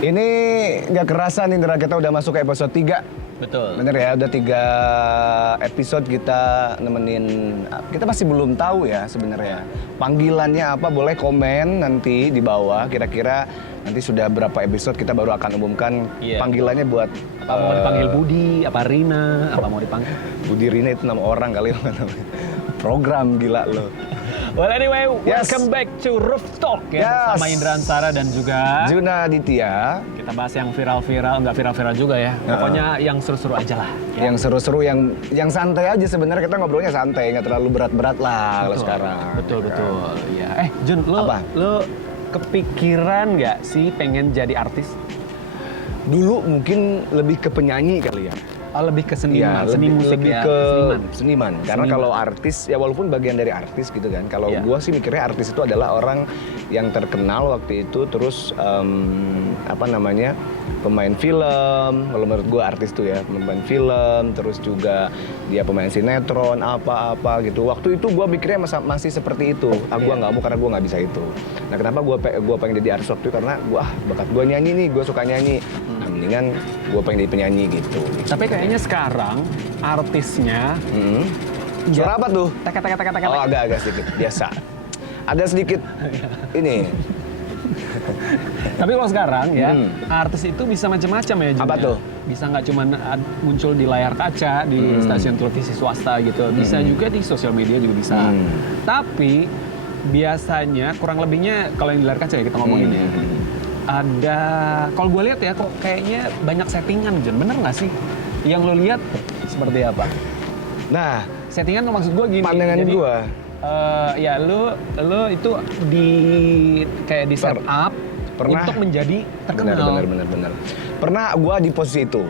Ini nggak kerasa nih Indra, kita udah masuk ke episode 3. Betul. Bener ya, udah 3 episode kita nemenin. Kita masih belum tahu ya sebenarnya panggilannya apa. Boleh komen nanti di bawah. Kira-kira nanti sudah berapa episode kita baru akan umumkan panggilannya buat. Apa mau dipanggil Budi, apa Rina, apa mau dipanggil? Budi Rina itu nama orang kali. Program gila lo. Well anyway, welcome back to Roof Talk ya bersama Indra Ansara dan juga Juna Aditya. Kita bahas yang viral-viral, nggak viral-viral juga ya. Pokoknya yang seru-seru aja lah. Ya. Yang seru-seru, yang santai aja sebenarnya, kita ngobrolnya santai, nggak terlalu berat-berat lah kalau sekarang. Betul. Ya. Jun, lo kepikiran nggak sih pengen jadi artis? Dulu mungkin lebih ke penyanyi kali ya. Oh, lebih ke seniman, seni musik lebih ya. Ke seniman. Karena kalau artis ya walaupun bagian dari artis gitu kan. Kalau gua sih mikirnya artis itu adalah orang yang terkenal waktu itu, terus pemain film. Kalau menurut gua artis tuh ya pemain film, terus juga dia pemain sinetron apa-apa gitu. Waktu itu gua mikirnya masih seperti itu. Gua nggak mau karena gua nggak bisa itu. Nah kenapa gua pengen jadi artis waktu itu, karena bakat gua nyanyi nih, gua suka nyanyi. Mendingan gue pengen jadi penyanyi gitu. Tapi kayaknya sekarang artisnya suara apa tuh? Teka. Oh agak sedikit, biasa. Ada sedikit ini. Tapi kalau sekarang ya artis itu bisa macam-macam ya. Apa tuh? Bisa nggak cuma muncul di layar kaca di stasiun televisi swasta gitu. Bisa juga di sosial media juga bisa. Tapi biasanya kurang lebihnya kalau yang di layar kaca ya kita ngomongin ya. Ada, kalau gue lihat ya kok kayaknya banyak settingan, Jon. Bener nggak sih? Yang lo lihat seperti apa? Nah, settingan maksud gue gini. Pandangan gue. Ya lo itu di set up untuk menjadi terkenal. Bener. Pernah gue di posisi itu.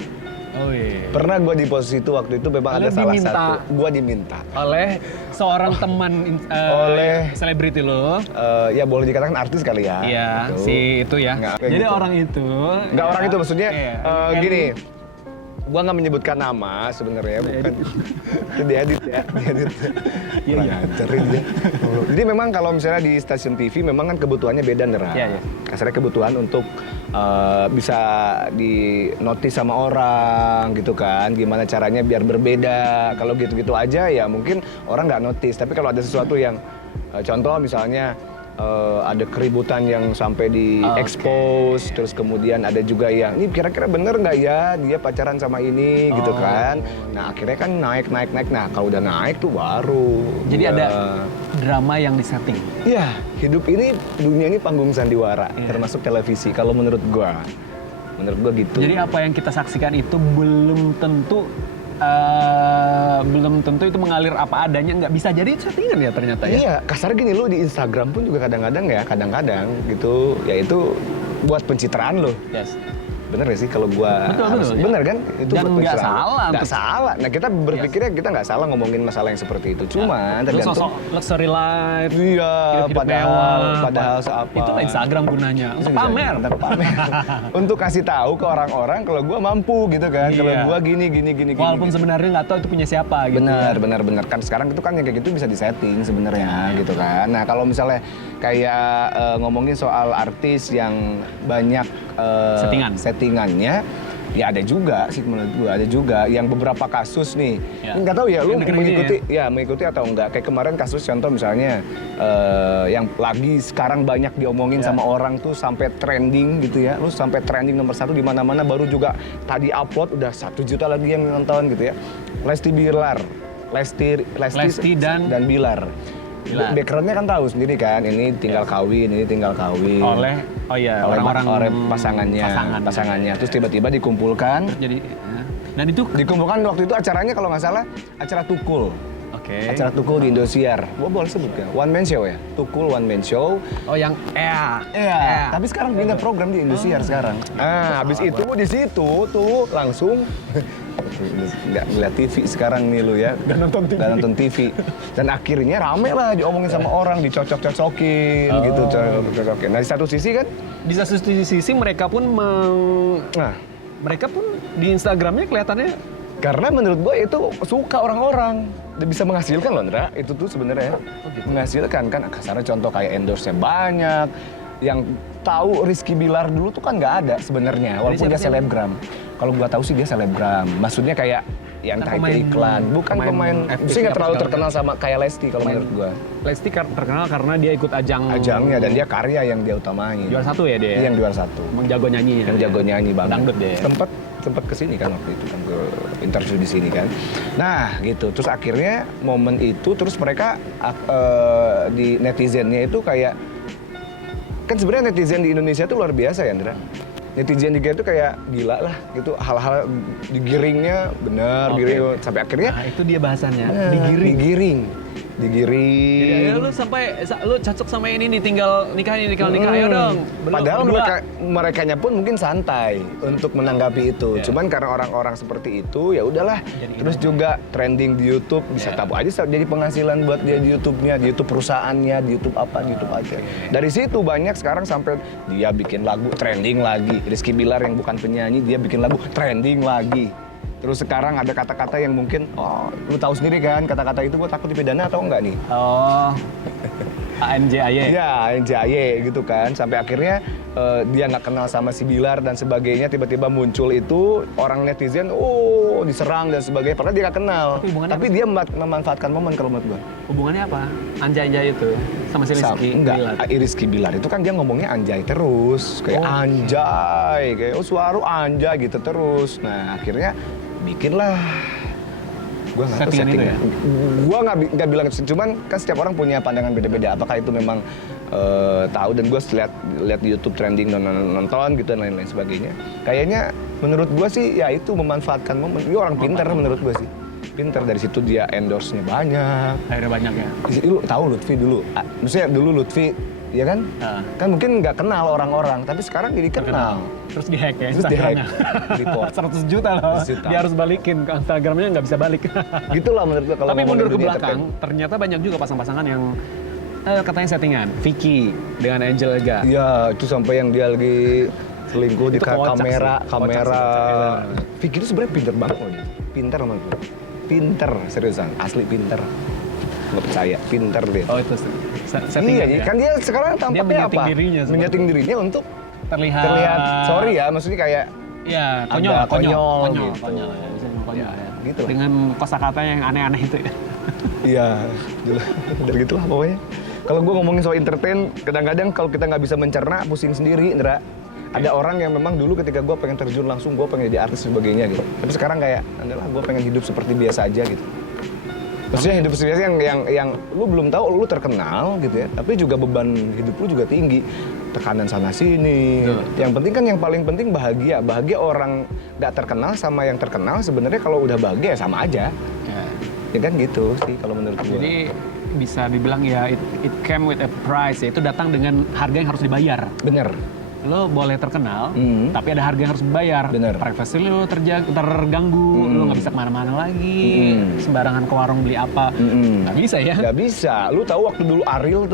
Oh iya. Pernah gue di posisi itu waktu itu memang ada salah satu. Gue diminta oleh seorang teman oleh selebriti lo. Ya boleh dikatakan artis kali ya. Iya, gitu. Si itu ya. Jadi gitu. Orang itu. Nggak orang itu maksudnya gini. Gua nggak menyebutkan nama sebenarnya, bukan. Diedit ya. Iya. Dia. Jadi memang kalau misalnya di stasiun TV memang kan kebutuhannya beda Nera. Iya. Kasarnya kebutuhan untuk bisa di notice sama orang gitu kan. Gimana caranya biar berbeda. Kalau gitu-gitu aja ya mungkin orang nggak notice. Tapi kalau ada sesuatu yang contoh misalnya ada keributan yang sampai di expose, terus kemudian ada juga yang ini kira-kira bener nggak ya dia pacaran sama ini gitu kan. Nah akhirnya kan naik. Nah kalau udah naik tuh baru. Jadi ada drama yang disetting. Iya, hidup ini, dunia ini panggung sandiwara, termasuk televisi kalau menurut gua gitu. Jadi apa yang kita saksikan itu belum tentu itu mengalir apa adanya, nggak bisa jadi settingan ya ternyata ya. Iya, kasar gini, lu di Instagram pun juga kadang-kadang gitu, ya itu buat pencitraan lo. Yes. Bener gak sih kalau gua betul, bener kan itu dan nggak salah. Nggak salah. Nah kita berpikirnya kita nggak salah ngomongin masalah yang seperti itu. Cuma tergantung sosok luxury life. Iya, padahal apa? Itu Instagram gunanya untuk pamer. Untuk kasih tahu ke orang-orang kalau gua mampu gitu kan. Kalau gua gini. Walaupun sebenarnya nggak tahu itu punya siapa gitu. Benar. Kan sekarang itu kan yang kayak gitu bisa disetting sebenarnya gitu kan. Nah kalau misalnya kayak ngomongin soal artis yang banyak settingannya, ya ada juga sih menurut gua, ada juga yang beberapa kasus nih. Nggak tahu ya lu mengikuti atau enggak. Kayak kemarin kasus contoh misalnya yang lagi sekarang banyak diomongin sama orang tuh sampai trending gitu ya. Lu sampai trending nomor 1 di mana-mana, baru juga tadi upload udah 1 juta lagi yang nonton gitu ya. Lesti dan Bilar. Backgroundnya kan tahu sendiri kan, ini tinggal kawin oleh orang-orang pasangannya. Terus tiba-tiba dikumpulkan. Dan itu dikumpulkan waktu itu acaranya kalau nggak salah acara Tukul. Acara Tukul di Indosiar. Gua boleh sebut nggak? One man show ya? Tukul one man show. Oh yang Tapi sekarang pindah program di Indosiar sekarang. Nah, habis itu di situ tuh langsung nggak ngeliat TV sekarang nih lu ya. Nggak nonton TV. Dan akhirnya rame lah diomongin sama orang, dicocok-cocokin gitu. Nah di satu sisi kan? Di satu sisi mereka pun di Instagramnya kelihatannya. Karena menurut gue itu suka orang-orang. Dia bisa menghasilkan loh, Ndra. Itu tuh sebenarnya menghasilkan kan. Kasarnya contoh kayak endorse-nya banyak. Yang tahu Rizky Bilar dulu tuh kan nggak ada sebenarnya, walaupun dia selebgram. Kalau gua tahu sih dia selebgram. Maksudnya kayak ya entah itu iklan, bukan pemain. Mesti nggak terlalu terkenal sama kayak Lesti kalau menurut gua. Lesti terkenal karena dia ikut ajangnya dan dia karya yang dia utamain. Juara 1 ya dia. Yang juara 1. Emang jago nyanyi. Yang jago nyanyi banget. Dangdut dia. Sempet kesini kan waktu itu kan ke interview di sini kan. Nah gitu, terus akhirnya momen itu terus mereka di netizennya itu kayak kan sebenarnya netizen di Indonesia itu luar biasa ya Indra. Netizen juga itu kayak gila lah gitu, hal-hal digiringnya benar, giring sampai akhirnya. Nah itu dia bahasannya, digiring. Jadi lu sampai lu cocok sama ini nih, tinggal nikah ayo dong. Padahal merekanya pun mungkin santai untuk menanggapi itu. Cuman karena orang-orang seperti itu ya udahlah. Terus juga trending di YouTube bisa tahu aja jadi penghasilan buat dia di YouTube-nya, di YouTube perusahaannya, di YouTube apa, di YouTube aja. Dari situ banyak sekarang sampai dia bikin lagu trending lagi. Rizky Bilar yang bukan penyanyi dia bikin lagu trending lagi. Terus sekarang ada kata-kata yang mungkin, lu tahu sendiri kan, kata-kata itu gue takut dipidana atau enggak nih? Oh, ANJAY? Ya, ANJAY gitu kan. Sampai akhirnya dia nggak kenal sama si Bilar dan sebagainya, tiba-tiba muncul itu, orang netizen, diserang dan sebagainya. Padahal dia nggak kenal. Tapi dia memanfaatkan momen kalau menurut gue. Hubungannya apa? Anjay itu sama si Rizky Bilar? Enggak, Rizky Bilar itu kan dia ngomongnya anjay terus. Kayak anjay, kayak suara anjay gitu terus. Nah akhirnya bikinlah, gue nggak tahu settingan. Gue nggak bilang, cuman kan setiap orang punya pandangan beda-beda. Apakah itu memang tahu dan gue lihat di YouTube trending nonton gitu dan lain-lain sebagainya. Kayaknya menurut gue sih ya itu memanfaatkan momen. Dia orang pintar menurut gue sih. Pintar, dari situ dia endorse-nya banyak. Akhirnya banyak ya. Lu tahu Lutfi dulu, maksudnya dulu Lutfi, ya kan? Kan mungkin nggak kenal orang-orang, tapi sekarang jadi kenal. Terus di-hack ya Terus Instagramnya. 100 juta loh. Dia harus balikin ke Instagramnya, nggak bisa balik. Gitulah menurut gue kalau. Tapi mundur ke belakang, ternyata banyak juga pasang-pasangan yang katanya settingan. Vicky dengan Angel Ega. Iya, itu sampai yang dia lagi selingkuh di kamera. Vicky itu sebenarnya pinter banget loh dia. Pinter menurut gue. Pinter, seriusan, asli pinter. Nggak percaya, pinter dia. Oh itu settingan ya? Kan dia sekarang tampaknya apa? Menyeting dirinya untuk terlihat, sorry ya, maksudnya kayak ya, konyol ya. Gitu dengan kosakata yang aneh-aneh itu ya. Iya, dari gitulah pokoknya. Kalau gue ngomongin soal entertain, kadang-kadang kalau kita nggak bisa mencerna, pusing sendiri, Indra. Ada orang yang memang dulu ketika gue pengen terjun langsung, gue pengen jadi artis dan sebagainya gitu. Tapi sekarang kayak, adalah gue pengen hidup seperti biasa aja gitu. Maksudnya hidup seperti biasa yang lu belum tahu lu terkenal gitu ya, tapi juga beban hidup lu juga tinggi. Tekanan sana sini. Yang penting kan yang paling penting bahagia. Bahagia orang nggak terkenal sama yang terkenal sebenarnya kalau udah bahagia sama aja. Ya kan gitu sih kalau menurut gue. Jadi bisa dibilang ya it came with a price, ya itu datang dengan harga yang harus dibayar. Bener. Lo boleh terkenal, tapi ada harga yang harus dibayar. Bener. Privasi lo terganggu, lo nggak bisa kemana-mana lagi, sembarangan ke warung beli apa, nggak bisa ya? Nggak bisa. Lu tahu waktu dulu Ariel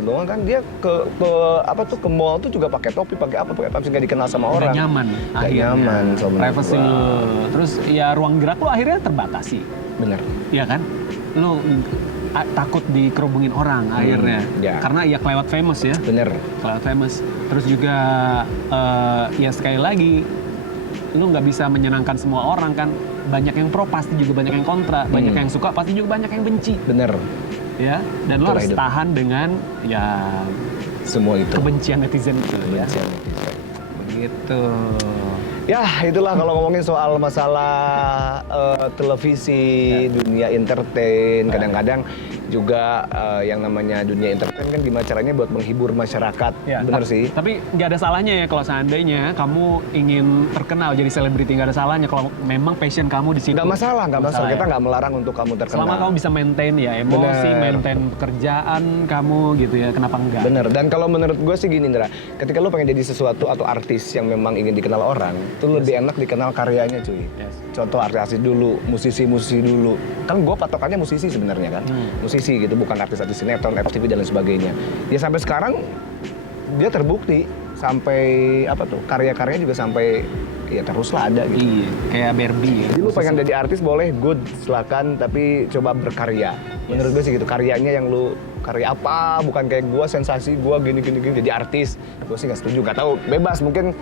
doang kan dia ke mall tuh juga pakai topi, pakai apa sih nggak dikenal sama orang. Nggak nyaman. Nggak nyaman. Privasi lo, terus ya ruang gerak lo akhirnya terbatasi. Bener. Iya kan? Lo takut dikerubungin orang akhirnya, karena ya kelewat famous ya. Bener. Kelewat famous. Terus juga ya sekali lagi, lu nggak bisa menyenangkan semua orang kan. Banyak yang pro, pasti juga banyak yang kontra. Banyak yang suka, pasti juga banyak yang benci. Bener. Ya, dan lu harus tahan dengan ya semua itu. Kebencian netizen itu. Kebencian netizen. Begitu. Ya itulah kalau ngomongin soal masalah televisi, dunia entertain, kadang-kadang juga yang namanya dunia entertain kan gimana caranya buat menghibur masyarakat, ya, bener sih. Tapi nggak ada salahnya ya kalau seandainya kamu ingin terkenal jadi selebriti, nggak ada salahnya kalau memang passion kamu di situ. Nggak masalah. Kita nggak melarang untuk kamu terkenal. Selama kamu bisa maintain ya emosi, maintain pekerjaan kamu gitu ya, kenapa enggak? Bener. Dan kalau menurut gue sih gini, Indra, ketika lu pengen jadi sesuatu atau artis yang memang ingin dikenal orang, itu lebih enak dikenal karyanya, cuy. Contoh artis dulu, musisi dulu. Kan gue patokannya musisi sebenarnya kan. Musisi gitu, bukan artis-artis sinetron, FTV dan lain sebagainya. Ya sampai sekarang dia terbukti sampai karya-karyanya juga sampai ya teruslah ada gitu. Iya, kayak Barbie ya. Jadi lu pengen jadi artis boleh, good, silakan, tapi coba berkarya. Menurut gue sih gitu, karyanya yang lu karya apa, bukan kayak gue sensasi gue gini jadi artis. Gue sih nggak setuju, nggak tahu, bebas mungkin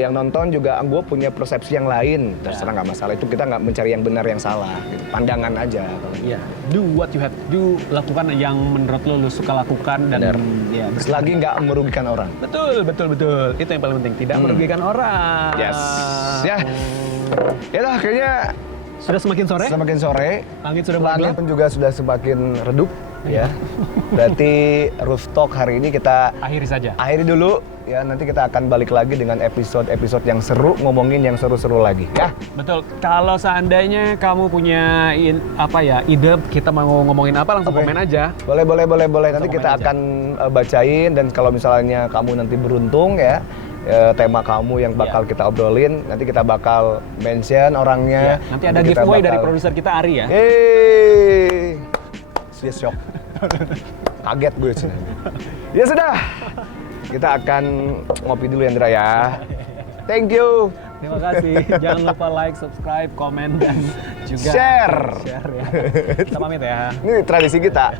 yang nonton juga gue punya persepsi yang lain, terserah, nggak masalah. Itu kita nggak mencari yang benar yang salah, gitu. Pandangan aja. Iya, do what you have to do, lakukan yang menurut lo suka lakukan dan ya selagi nggak merugikan orang. Betul, itu yang paling penting, tidak merugikan orang. Yes, ya lah kayaknya. Sudah semakin sore? Semakin sore. Langit sudah mulai gelap. Langit pun juga sudah semakin redup, ya. Berarti Roof Talk hari ini kita akhiri saja. Akhiri dulu, ya. Nanti kita akan balik lagi dengan episode-episode yang seru, ngomongin yang seru-seru lagi, ya. Betul. Kalau seandainya kamu punya ide kita mau ngomongin apa, langsung komen aja. Boleh. Nanti kita akan bacain, dan kalau misalnya kamu nanti beruntung, ya. Tema kamu yang bakal kita obrolin, nanti kita bakal mention orangnya. Nanti ada giveaway dari produser kita Ari ya. Dia shock. Kaget gue sih. Ya sudah, kita akan ngopi dulu Yandra ya. Thank you. Terima kasih. Jangan lupa like, subscribe, komen, dan juga share ya. Kita pamit ya. Ini tradisi kita.